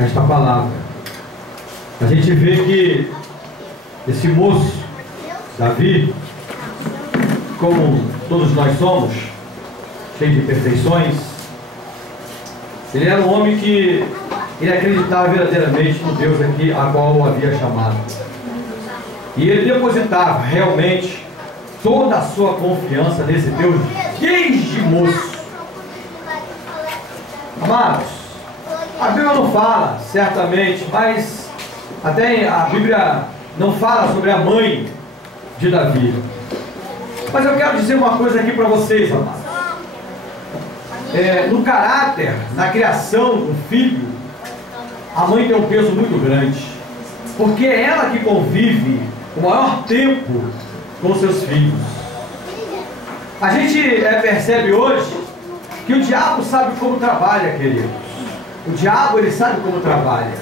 esta palavra. A gente vê que esse moço, Davi, como todos nós somos, cheio de imperfeições, ele era um homem que ele acreditava verdadeiramente no Deus aqui, a qual o havia chamado. E ele depositava realmente toda a sua confiança nesse Deus desde moço. Amados, a Bíblia não fala, certamente, mas até a Bíblia não fala sobre a mãe de Davi. Mas eu quero dizer uma coisa aqui para vocês, amados. No caráter, na criação do filho, a mãe tem um peso muito grande, porque é ela que convive o maior tempo com seus filhos. A gente percebe hoje que o diabo sabe como trabalha, queridos. O diabo, ele sabe como trabalha.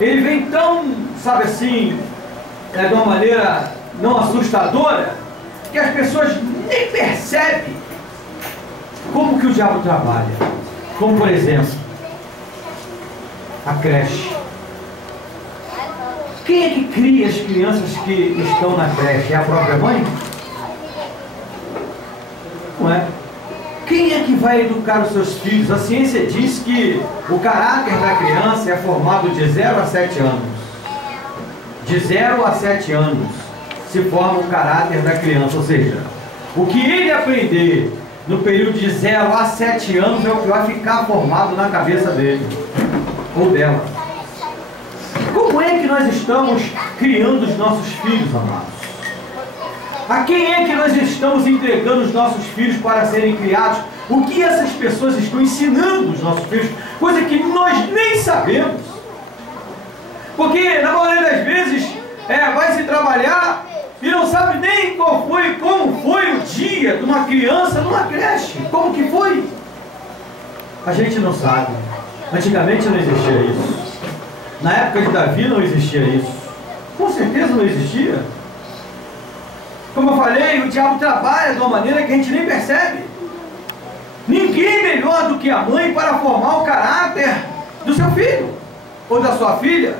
Ele vem tão, sabe assim, de uma maneira não assustadora, que as pessoas nem percebem como que o diabo trabalha. Como, por exemplo, a creche. Quem é que cria as crianças que estão na creche? É a própria mãe? Não é? Quem é que vai educar os seus filhos? A ciência diz que o caráter da criança é formado de 0 a 7 anos. De 0 a 7 anos se forma o caráter da criança. Ou seja, o que ele aprender no período de 0 a 7 anos é o que vai ficar formado na cabeça dele ou dela. Como é que nós estamos criando os nossos filhos, amados? A quem é que nós estamos entregando os nossos filhos para serem criados? O que essas pessoas estão ensinando os nossos filhos? Coisa que nós nem sabemos. Porque, na maioria das vezes, vai se trabalhar e não sabe nem como foi o dia de uma criança numa creche. Como que foi? A gente não sabe. Antigamente não existia isso. Na época de Davi não existia isso. Com certeza não existia. Como eu falei, o diabo trabalha de uma maneira que a gente nem percebe. Ninguém melhor do que a mãe para formar o caráter do seu filho ou da sua filha.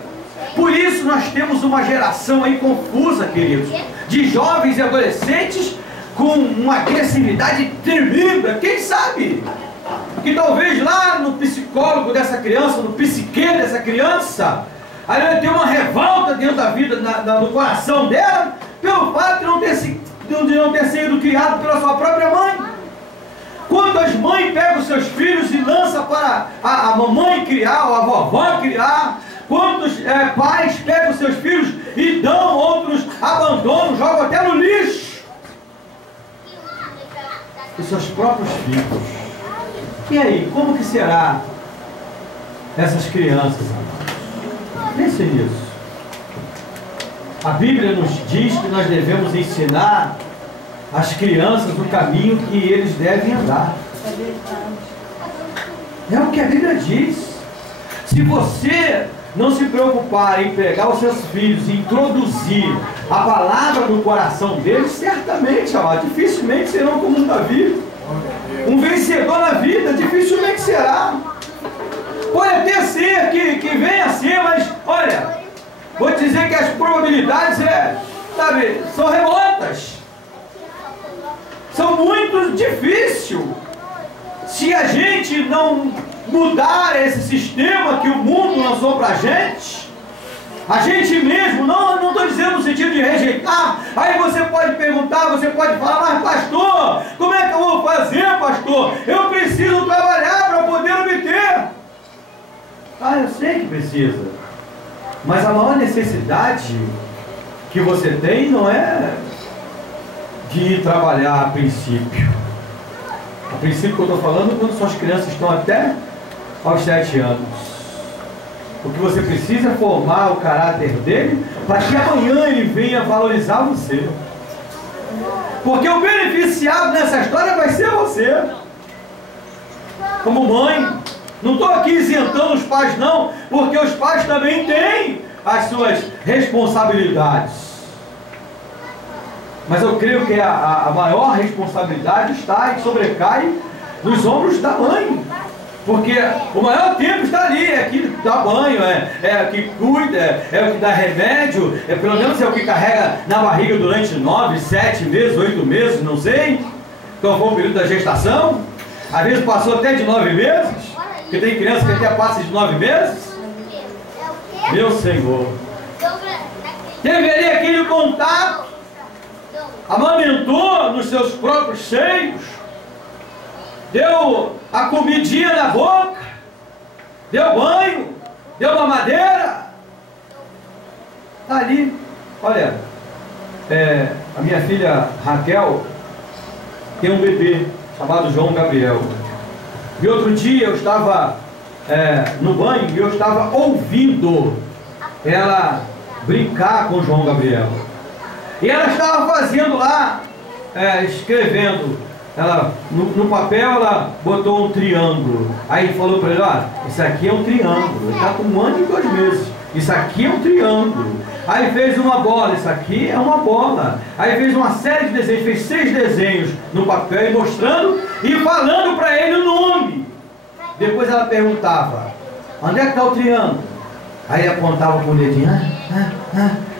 Por isso nós temos uma geração aí confusa, queridos, de jovens e adolescentes com uma agressividade tremenda. Quem sabe que talvez lá no psicólogo dessa criança, no psique dessa criança, aí vai ter uma revolta dentro da vida, no coração dela, pelo fato de não ter sido criado pela sua própria mãe. Quantas mães pegam seus filhos e lançam para a mamãe criar, ou a vovó criar? Quantos pais pegam seus filhos e dão, outros abandonam, jogam até no lixo? Os seus próprios filhos. E aí, como que será essas crianças? Pense nisso. A Bíblia nos diz que nós devemos ensinar as crianças o caminho que eles devem andar. É o que a Bíblia diz. Se você não se preocupar em pegar os seus filhos e introduzir a palavra no coração deles, certamente, dificilmente serão como um Davi. Um vencedor na vida dificilmente será. Pode até ser que venha a ser, mas olha, vou te dizer que as probabilidades são remotas. São muito difíceis. Se a gente não mudar esse sistema que o mundo lançou para a gente mesmo, não estou dizendo no sentido de rejeitar. Aí você pode perguntar, você pode falar, mas pastor, como é que eu vou fazer, pastor? Eu preciso trabalhar para poder obter. Eu sei que precisa, mas a maior necessidade que você tem não é de ir trabalhar a princípio. A princípio que eu estou falando quando suas crianças estão até aos 7 anos. O que você precisa é formar o caráter dele para que amanhã ele venha valorizar você. Porque o beneficiado nessa história vai ser você. Como mãe, não estou aqui isentando os pais não, porque os pais também têm as suas responsabilidades. Mas eu creio que a maior responsabilidade está e sobrecai nos ombros da mãe. Porque o maior tempo está ali, é que dá banho, é o que cuida, é o que dá remédio, pelo menos é o que carrega na barriga durante 9, 7 meses, 8 meses, não sei. Então foi o período da gestação. Às vezes passou até de 9 meses, porque tem criança que até passa de 9 meses. Meu Senhor, deveria aquele contato, amamentou nos seus próprios seios, deu a comidinha na boca, deu banho, deu mamadeira. Ali, olha, a minha filha Raquel tem um bebê chamado João Gabriel. E outro dia eu estava no banho e eu estava ouvindo ela brincar com João Gabriel. E ela estava fazendo lá, escrevendo. Ela, no papel ela botou um triângulo. Aí falou para ele, isso aqui é um triângulo. Ele está com 1 ano e 2 meses. Isso aqui é um triângulo. Aí fez uma bola, isso aqui é uma bola. Aí fez uma série de desenhos, fez 6 desenhos no papel, e mostrando e falando para ele o nome. Depois ela perguntava, onde é que está o triângulo? Aí ele apontava com o dedinho,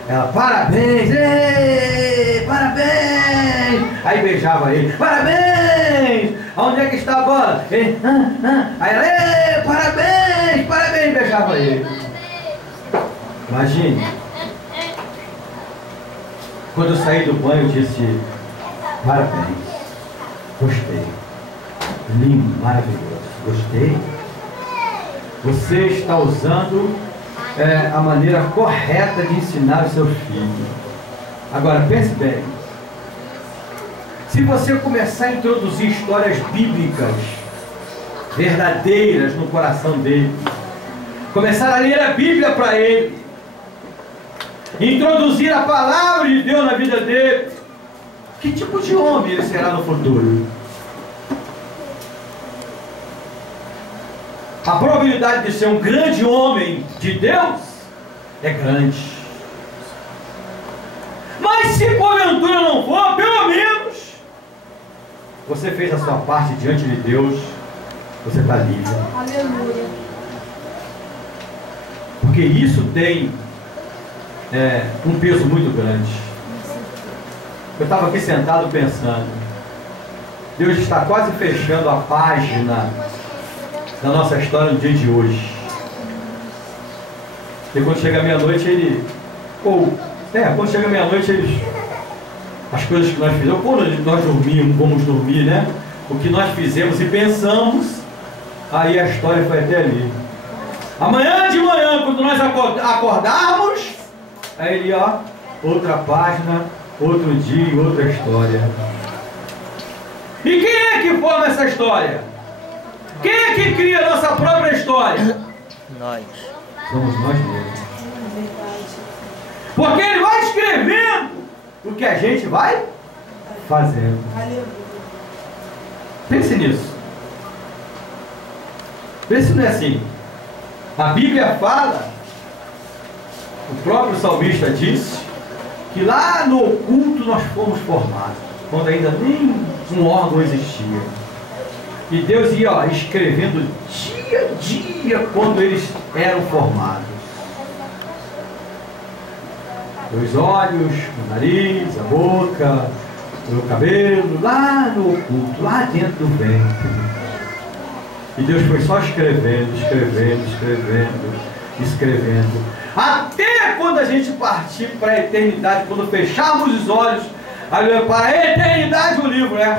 ela, parabéns, ei, parabéns. Aí beijava ele, parabéns. Onde é que está a bola? Ele, Aí ela, ei, parabéns, parabéns, beijava ele. Imagine. Quando eu saí do banho, eu disse, parabéns, gostei, lindo, maravilhoso, gostei. Você está usando a maneira correta de ensinar o seu filho. Agora, pense bem. Se você começar a introduzir histórias bíblicas verdadeiras no coração dele, começar a ler a Bíblia para ele, introduzir a palavra de Deus na vida dele, que tipo de homem ele será no futuro? A probabilidade de ser um grande homem de Deus é grande. Mas se porventura não for, pelo menos você fez a sua parte diante de Deus, você está livre. Aleluia. Porque isso tem um peso muito grande. Eu estava aqui sentado pensando, Deus está quase fechando a página da nossa história no dia de hoje. E quando chega meia-noite ele... quando chega meia-noite eles... As coisas que nós fizemos, quando nós dormimos, vamos dormir, né? O que nós fizemos e pensamos, aí a história foi até ali. Amanhã de manhã, quando nós acordarmos, aí ele, outra página, outro dia, outra história. E quem é que forma essa história? Quem é que cria a nossa própria história? Nós. Somos nós mesmos. Porque ele vai escrevendo o que a gente vai fazendo. Pense nisso. Pense não é assim. A Bíblia fala, o próprio salmista disse, que lá no oculto nós fomos formados, quando ainda nem um órgão existia. E Deus ia escrevendo dia a dia quando eles eram formados. Os olhos, o nariz, a boca, o cabelo, lá no oculto, lá dentro do ventre. E Deus foi só escrevendo, escrevendo, escrevendo, escrevendo. Até quando a gente partir para a eternidade, quando fecharmos os olhos, aí para a eternidade o livro é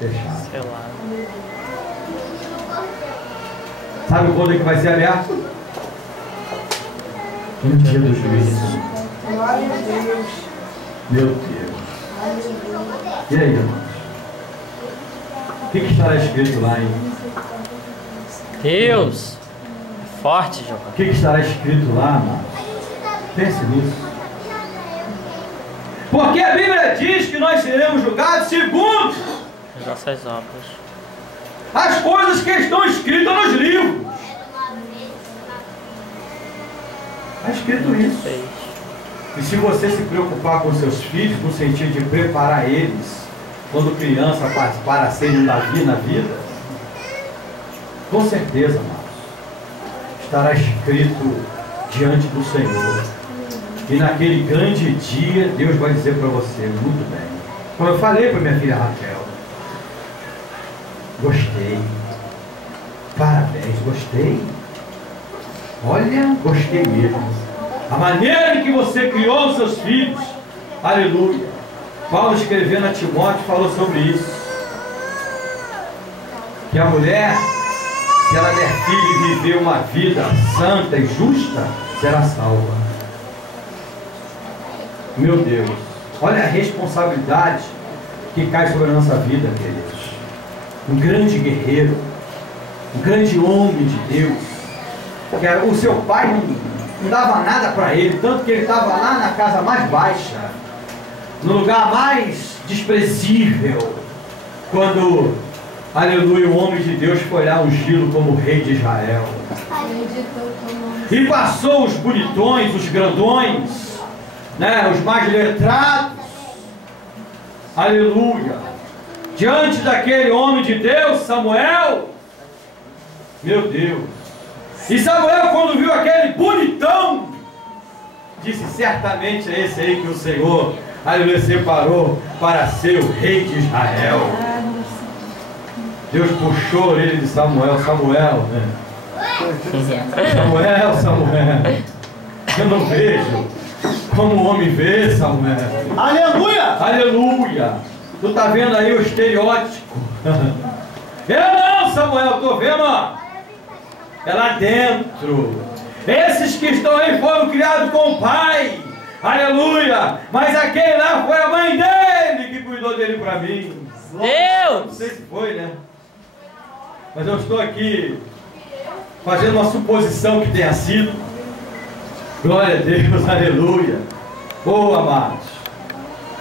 fechado. Sei lá. Sabe quando é que vai ser aberto? No dia do juízo. Glória a Deus. Meu Deus. E aí, irmãos? O que estará escrito lá em... Deus! Forte, João. O que estará escrito lá, amados? Pense nisso. Porque a Bíblia diz que nós seremos julgados segundo As nossas obras. as coisas que estão escritas nos livros. Está escrito isso. Fez. E se você se preocupar com seus filhos, no sentido de preparar eles, quando criança, para serem na vida, com certeza, amados, estará escrito diante do Senhor. E naquele grande dia, Deus vai dizer para você, muito bem. Como eu falei para minha filha Raquel, gostei, parabéns, gostei. Olha, gostei mesmo. A maneira em que você criou os seus filhos, aleluia. Paulo, escrevendo a Timóteo, falou sobre isso. Que a mulher, se ela der filho e viver uma vida santa e justa, será salva. Meu Deus, olha a responsabilidade que cai sobre a nossa vida, queridos. Um grande guerreiro, um grande homem de Deus, que era, o seu pai não dava nada para ele, tanto que ele estava lá na casa mais baixa, no lugar mais desprezível, quando, aleluia, o homem de Deus foi lá ungí-lo como rei de Israel. E passou os bonitões, os grandões, né, os mais letrados, aleluia, diante daquele homem de Deus, Samuel, meu Deus. E Samuel, quando viu aquele bonitão, disse, certamente é esse aí que o Senhor, aleluia, separou para ser o rei de Israel. Deus puxou a orelha de Samuel, Samuel, né? Samuel, eu não vejo como o homem vê, Samuel. Aleluia! Aleluia! Tu tá vendo aí o estereótipo? Eu não, Samuel, tô vendo, ó. É lá dentro. Esses que estão aí foram criados com o pai. Aleluia! Mas aquele lá foi a mãe dele que cuidou dele para mim. Deus! Não sei se foi, né? Mas eu estou aqui fazendo uma suposição que tenha sido. Glória a Deus, aleluia. Oh, amados,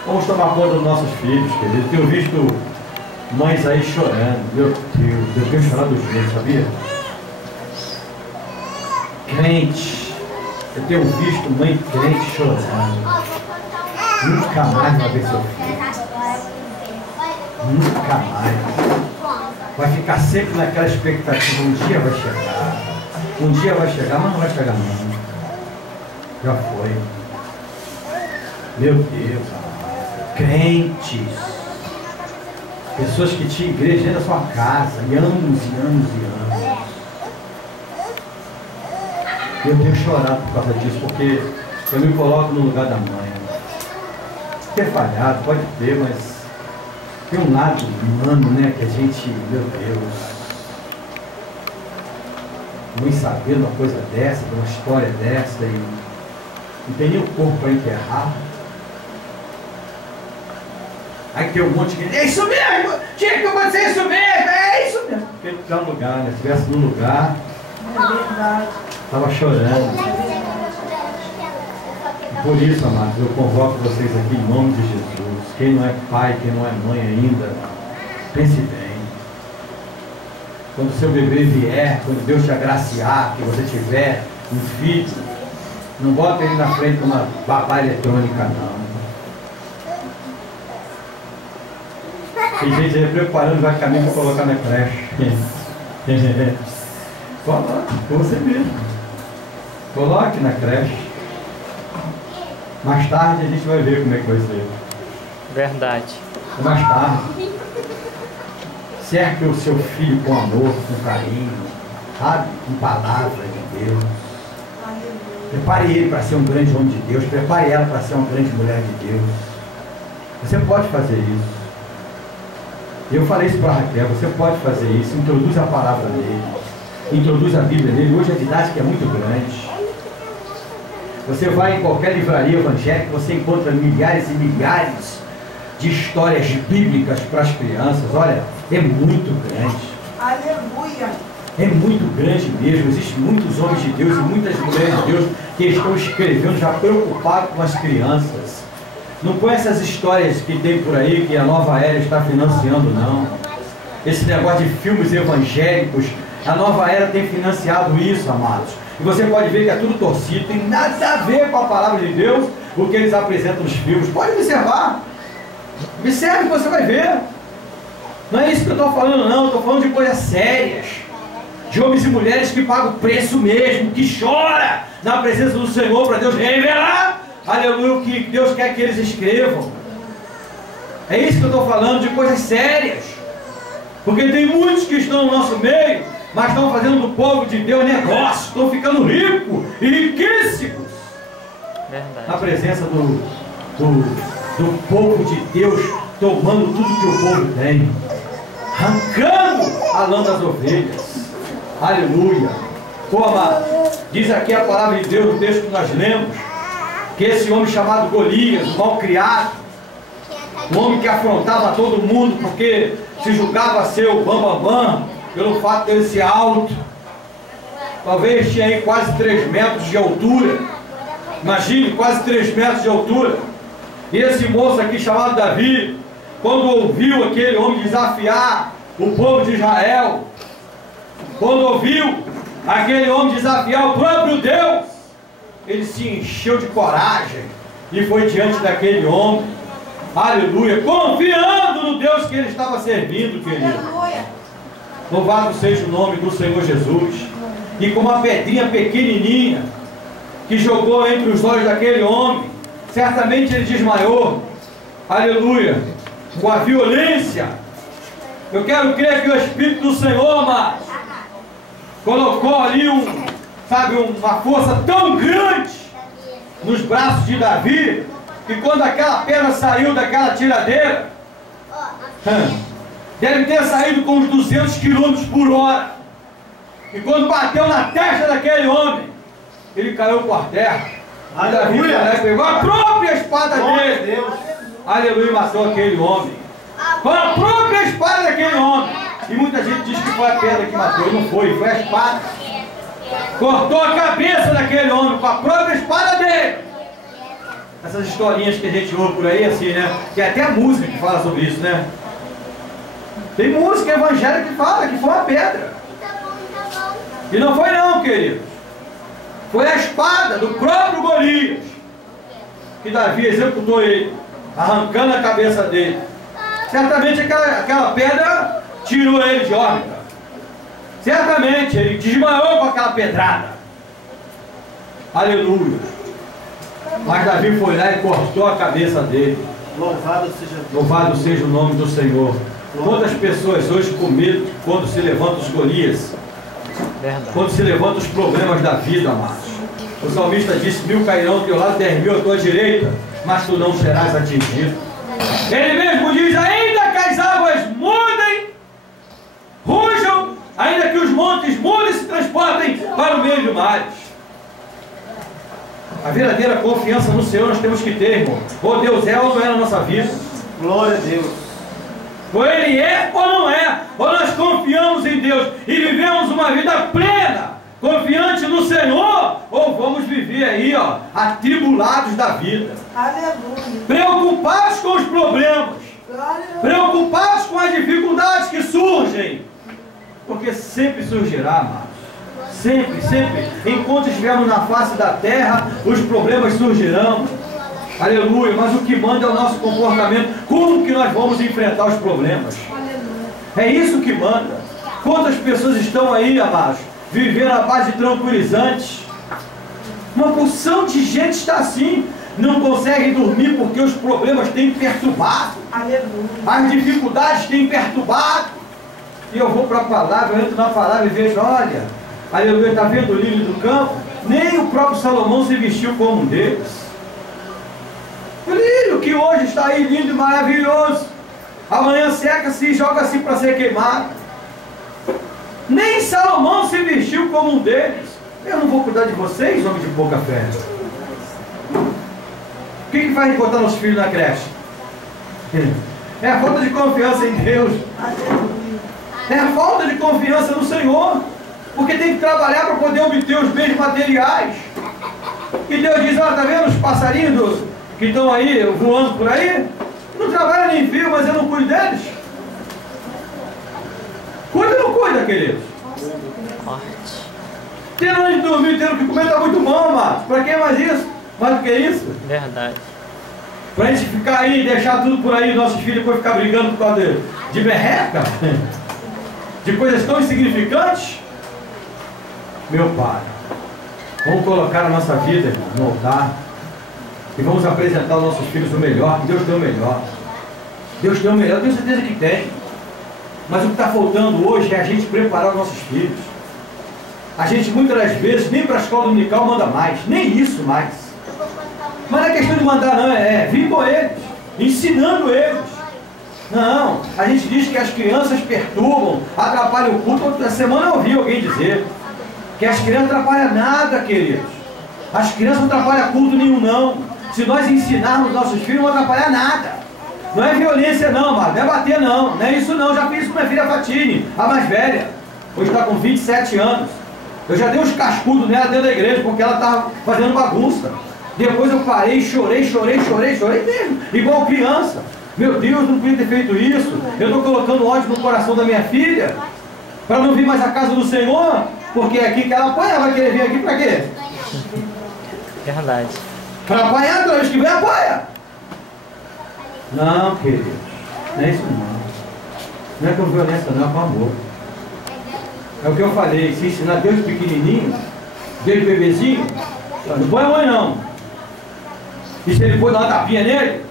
vamos tomar conta dos nossos filhos, queridos. Eu tenho visto mães aí chorando. Meu Deus, eu tenho chorado dos dois, sabia? Crente, eu tenho visto mãe crente chorando. Nunca mais vai ver seu filho. Nunca mais. Vai ficar sempre naquela expectativa. Um dia vai chegar. Um dia vai chegar, mas não vai chegar não. Já foi. Meu Deus, crentes, pessoas que tinham igreja dentro da sua casa, e anos e anos e anos. Eu tenho chorado por causa disso, porque eu me coloco no lugar da mãe. Ter falhado, pode ter, mas tem um lado humano, né, que a gente, meu Deus, não sabendo uma coisa dessa, uma história dessa, e não tem nem o corpo para enterrar. Aí tem um monte de gente, é isso mesmo, tinha que acontecer isso mesmo, é isso mesmo. Porque está no lugar, né? Se estivesse no lugar, estava chorando. Por isso, amados, eu convoco vocês aqui em nome de Jesus. Quem não é pai, quem não é mãe ainda, pense bem. Quando seu bebê vier, quando Deus te agraciar, que você tiver um filho, não bota ele na frente de uma babá eletrônica, não. Tem gente aí preparando, vai caminho para colocar na creche. Coloque, com você mesmo. Coloque na creche. Mais tarde a gente vai ver como é que vai ser. Verdade. Mais tarde. Cerque o seu filho com amor, com carinho, sabe? Com palavra de Deus. Prepare ele para ser um grande homem de Deus. Prepare ela para ser uma grande mulher de Deus. Você pode fazer isso. Eu falei isso para a Raquel, você pode fazer isso, introduz a palavra nele, introduz a Bíblia nele. Hoje a didática é muito grande. Você vai em qualquer livraria evangélica, você encontra milhares e milhares de histórias bíblicas para as crianças. Olha, é muito grande. Aleluia. É muito grande mesmo. Existem muitos homens de Deus e muitas mulheres de Deus que estão escrevendo já preocupados com as crianças. Não põe essas histórias que tem por aí que a Nova Era está financiando, não. Esse negócio de filmes evangélicos, a Nova Era tem financiado isso, amados. E você pode ver que é tudo torcido, tem nada a ver com a palavra de Deus, o que eles apresentam nos filmes. Pode observar. Observe que você vai ver. Não é isso que eu estou falando, não. Eu estou falando de coisas sérias, de homens e mulheres que pagam o preço mesmo, que chora na presença do Senhor para Deus revelar, aleluia, o que Deus quer que eles escrevam. É isso que eu estou falando, de coisas sérias. Porque tem muitos que estão no nosso meio, mas estão fazendo do povo de Deus negócio, estão ficando ricos e riquíssimos. Verdade. Na presença do povo de Deus, tomando tudo que o povo tem, arrancando a lã das ovelhas. Aleluia. Pô, amado, diz aqui a palavra de Deus no texto que nós lemos, que esse homem chamado Golias, mal criado, um homem que afrontava todo mundo porque se julgava ser o bambambam, pelo fato de ele ser alto, talvez tinha aí quase 3 metros de altura. Imagine, quase 3 metros de altura. E esse moço aqui chamado Davi, quando ouviu aquele homem desafiar o povo de Israel, quando ouviu aquele homem desafiar o próprio Deus, ele se encheu de coragem e foi diante daquele homem, aleluia, confiando no Deus que ele estava servindo, querido. Louvado seja o nome do Senhor Jesus. E com uma pedrinha pequenininha que jogou entre os olhos daquele homem, certamente ele desmaiou, aleluia, com a violência. Eu quero crer que o Espírito do Senhor, amados, colocou ali uma força tão grande nos braços de Davi, que quando aquela pedra saiu daquela tiradeira, deve ter saído com uns 200 km por hora, e quando bateu na testa daquele homem, ele caiu por terra. E Davi pegou a própria espada dele, aleluia, e matou aquele homem com a própria espada daquele homem. E muita gente diz que foi a pedra que matou, não foi a espada. Cortou a cabeça daquele homem com a própria espada dele. Essas historinhas que a gente ouve por aí, assim, né? Tem até música que fala sobre isso, né? Tem música evangélica que fala que foi uma pedra. E não foi não, querido. Foi a espada do próprio Golias que Davi executou ele, arrancando a cabeça dele. Certamente aquela pedra tirou ele de órbita. Certamente ele desmaiou com aquela pedrada. Aleluia. Mas Davi foi lá e cortou a cabeça dele. Louvado seja o nome do Senhor. Quantas pessoas hoje com medo quando se levantam os Golias? Verdade. Quando se levantam os problemas da vida, amados. O salmista disse: 1000 cairão ao teu lado, 10.000 à tua direita, mas tu não serás atingido. Ele mesmo diz: ainda que as águas mudem, rujam, ainda que os montes mudem e se transportem para o meio do mares. A verdadeira confiança no Senhor nós temos que ter, irmão. Ou Deus é ou não é na nossa vida. Glória a Deus. Ou Ele é ou não é. Ou nós confiamos em Deus e vivemos uma vida plena, confiante no Senhor, ou vamos viver aí, ó, atribulados da vida. Aleluia. Preocupados com os problemas. Preocupados com as dificuldades que surgem. Porque sempre surgirá, amados. Sempre, sempre. Enquanto estivermos na face da terra, os problemas surgirão. Aleluia. Mas o que manda é o nosso comportamento. Como que nós vamos enfrentar os problemas? É isso que manda. Quantas pessoas estão aí, amados, vivendo à base de tranquilizantes? Uma porção de gente está assim. Não conseguem dormir porque os problemas têm perturbado. Aleluia. As dificuldades têm perturbado. E eu vou para a palavra, eu entro na palavra e vejo, olha, aleluia, está vendo o lírio do campo? Nem o próprio Salomão se vestiu como um deles. O lírio que hoje está aí lindo e maravilhoso, amanhã seca-se e joga-se para ser queimado. Nem Salomão se vestiu como um deles. Eu não vou cuidar de vocês, homem de pouca fé. O que vai encontrar nossos filhos na creche? É a falta de confiança em Deus. É a falta de confiança no Senhor. Porque tem que trabalhar para poder obter os bens materiais. E Deus diz: olha, está vendo os passarinhos que estão aí voando por aí? Não trabalham nem fio, mas eu não cuido deles. Cuida ou não cuida, queridos? Tendo onde dormir, tendo o que comer, está muito bom, amados. Para que mais isso? Mais do que isso? Verdade. Para a gente ficar aí e deixar tudo por aí, nossos filhos depois ficar brigando por causa de merreca, de coisas tão insignificantes. Meu Pai, vamos colocar a nossa vida, irmão, no altar. E vamos apresentar aos nossos filhos o melhor, que Deus tem o melhor. Deus tem o melhor, eu tenho certeza que tem. Mas o que está faltando hoje é a gente preparar os nossos filhos. A gente muitas das vezes nem para a escola dominical manda mais, nem isso mais. Mas não é questão de mandar não, é vir com eles, ensinando eles. Não, a gente diz que as crianças perturbam, atrapalham o culto. Outra semana eu ouvi alguém dizer que as crianças não atrapalham nada, queridos. As crianças não atrapalham culto nenhum não. Se nós ensinarmos nossos filhos, não vai atrapalhar nada. Não é violência não, amado, não é bater não, não é isso não. Já fiz isso com minha filha Fatine, a mais velha. Hoje está com 27 anos. Eu já dei uns cascudos nela dentro da igreja, porque ela estava fazendo bagunça. Depois eu parei, chorei mesmo, igual criança. Meu Deus, não podia ter feito isso. Eu estou colocando ódio no coração da minha filha, para não vir mais à casa do Senhor, porque é aqui que ela apanha, vai querer vir aqui para quê? Verdade. Para apanhar, toda vez que vem, apanha. Não, queridos, não é isso não. Não é com violência não, é com amor. É o que eu falei, se ensinar Deus pequenininho, Deus bebezinho, não põe a mãe não. E se ele pôr dar uma tapinha nele?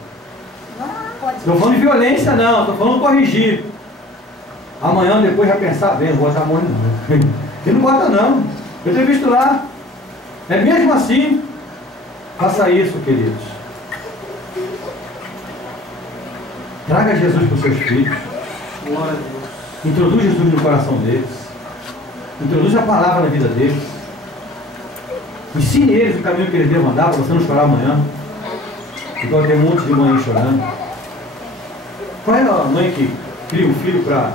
Não estou falando de violência não, estou falando de corrigir. Amanhã depois vai pensar bem, não bota a mão não. Ele não bota não. Eu tenho visto lá. É mesmo assim, faça isso, queridos. Traga Jesus para os seus filhos. Introduz Jesus no coração deles. Introduz a palavra na vida deles. Ensine eles o caminho que eles devem andar, para você não chorar amanhã. Igual tem um monte de mãe chorando. Qual é a mãe que cria um filho para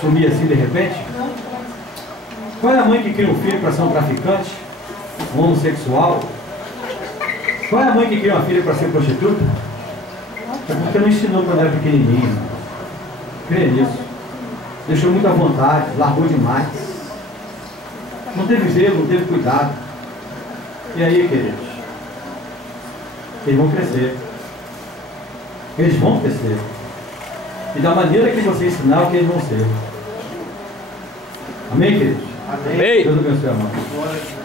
sumir assim de repente? Qual é a mãe que cria um filho para ser um traficante? Um homossexual? Qual é a mãe que cria uma filha para ser prostituta? É porque não ensinou quando era pequenininho. Crê nisso. Deixou muita vontade, largou demais. Não teve zelo, não teve cuidado. E aí, queridos? Eles vão crescer. Eles vão crescer. E da maneira que você ensinar, o que eles vão ser. Amém, queridos? Amém. Deus abençoe, amado.